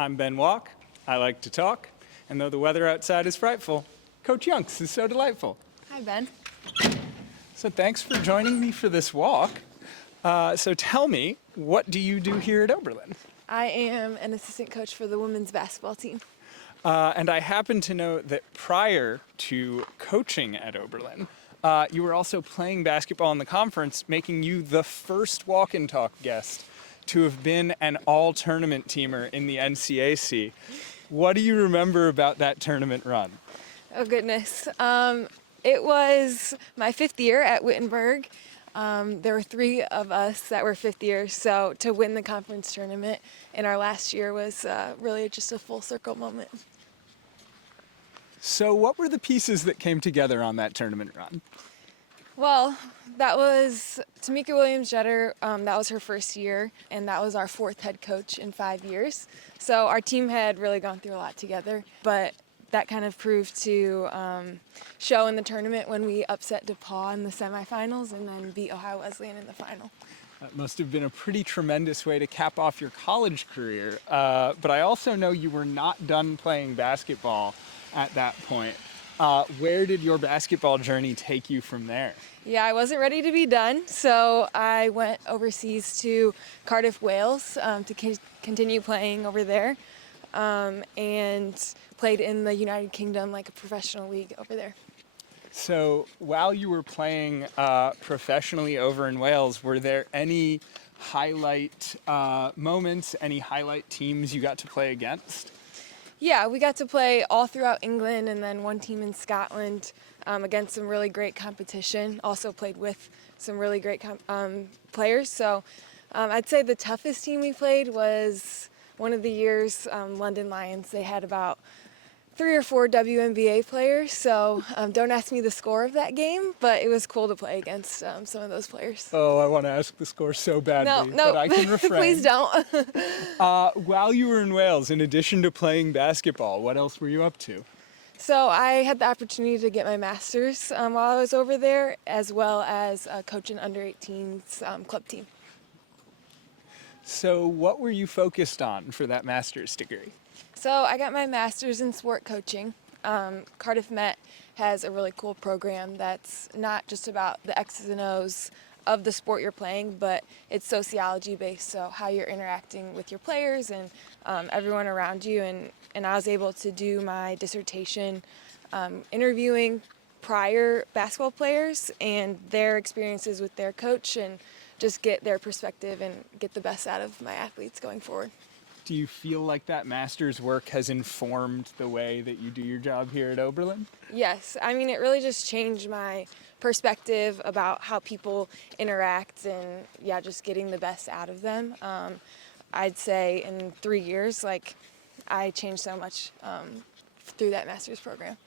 I'm Ben Wach. I like to talk, and though the weather outside is frightful, Coach Yunks is so delightful. Hi, Ben. So thanks for joining me for this walk. So tell me, what do you do here at Oberlin? I am an assistant coach for the women's basketball team. And I happen to know that prior to coaching at Oberlin, you were also playing basketball in the conference, making you the first Walk and Talk guest to have been an all-tournament teamer in the NCAC. What do you remember about that tournament run? Oh, goodness. It was my 5th year at Wittenberg. There were 3 of us that were 5th years, so to win the conference tournament in our last year was really just a full circle moment. So what were the pieces that came together on that tournament run? Well, that was Tamika Williams-Jeter. That was her first year, and that was our 4th head coach in 5 years. So our team had really gone through a lot together, but that kind of proved to show in the tournament when we upset DePaul in the semifinals and then beat Ohio Wesleyan in the final. That must have been a pretty tremendous way to cap off your college career. But I also know you were not done playing basketball at that point. Where did your basketball journey take you from there? Yeah, I wasn't ready to be done, so I went overseas to Cardiff, Wales to continue playing over there and played in the United Kingdom, like a professional league over there. So while you were playing professionally over in Wales, were there any highlight moments, any highlight teams you got to play against? Yeah, we got to play all throughout England and then one team in Scotland against some really great competition. Also played with some really great players. So I'd say the toughest team we played was one of the years, London Lions. They had about 3 or 4 WNBA players, so don't ask me the score of that game, but it was cool to play against some of those players. Oh, I want to ask the score so badly, No, but I can refrain. Please don't. While you were in Wales, in addition to playing basketball, what else were you up to? So I had the opportunity to get my master's while I was over there, as well as coach an under-18s club team. So what were you focused on for that master's degree? So I got my master's in sport coaching. Cardiff Met has a really cool program that's not just about the X's and O's of the sport you're playing, but it's sociology based, so how you're interacting with your players and everyone around you. And I was able to do my dissertation interviewing prior basketball players and their experiences with their coach and just get their perspective and get the best out of my athletes going forward. Do you feel like that master's work has informed the way that you do your job here at Oberlin? Yes, I mean, it really just changed my perspective about how people interact and, yeah, just getting the best out of them. I'd say in 3 years, I changed so much through that master's program.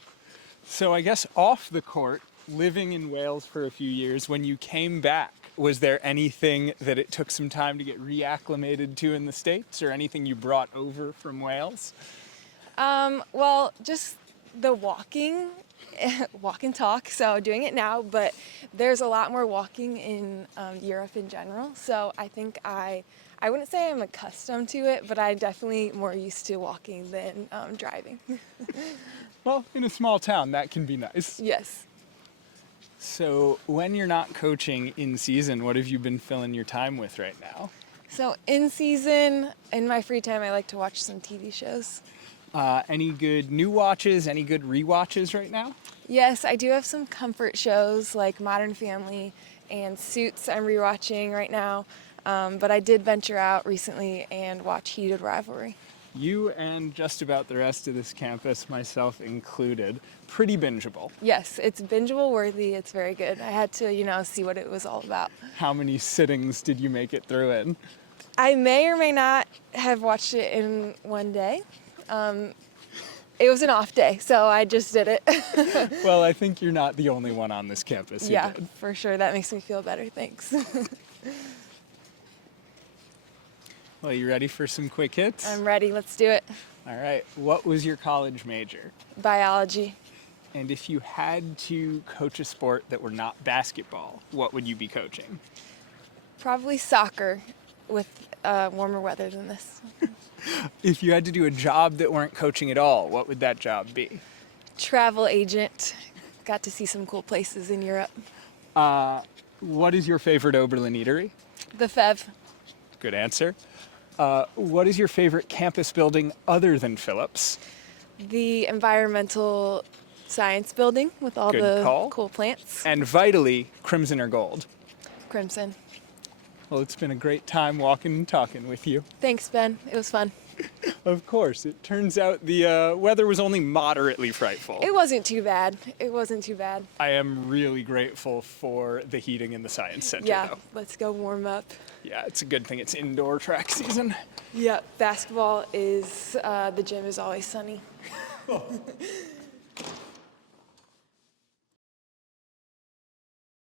So I guess off the court, living in Wales for a few years, when you came back, was there anything that it took some time to get reacclimated to in the States or anything you brought over from Wales? Well, just the walking, walk and talk, so doing it now, but there's a lot more walking in Europe in general, so I think I wouldn't say I'm accustomed to it, but I'm definitely more used to walking than driving. Well, in a small town, that can be nice. Yes. So when you're not coaching in season, what have you been filling your time with right now? So in season, in my free time, I like to watch some TV shows. Any good new watches, any good rewatches right now? Yes, I do have some comfort shows like Modern Family and Suits I'm rewatching right now, but I did venture out recently and watch Heated Rivalry. You and just about the rest of this campus, myself included, pretty bingeable. Yes, it's bingeable worthy. It's very good. I had to, see what it was all about. How many sittings did you make it through in? I may or may not have watched it in one day. It was an off day, so I just did it. Well, I think you're not the only one on this campus who did. For sure. That makes me feel better. Thanks. Well, you ready for some quick hits? I'm ready. Let's do it. All right. What was your college major? Biology. And if you had to coach a sport that were not basketball, what would you be coaching? Probably soccer with warmer weather than this. If you had to do a job that weren't coaching at all, what would that job be? Travel agent. Got to see some cool places in Europe. What is your favorite Oberlin eatery? The Fev. Good answer. What is your favorite campus building other than Phillips? The environmental science building with all Good the call. cool plants. And vitally, crimson or gold? Crimson. Well, it's been a great time walking and talking with you. Thanks, Ben. It was fun. Of course. It turns out the weather was only moderately frightful. It wasn't too bad. It wasn't too bad. I am really grateful for the heating in the Science Center, Yeah, though. let's go warm up. Yeah, it's a good thing it's indoor track season. Yeah, basketball is, the gym is always sunny.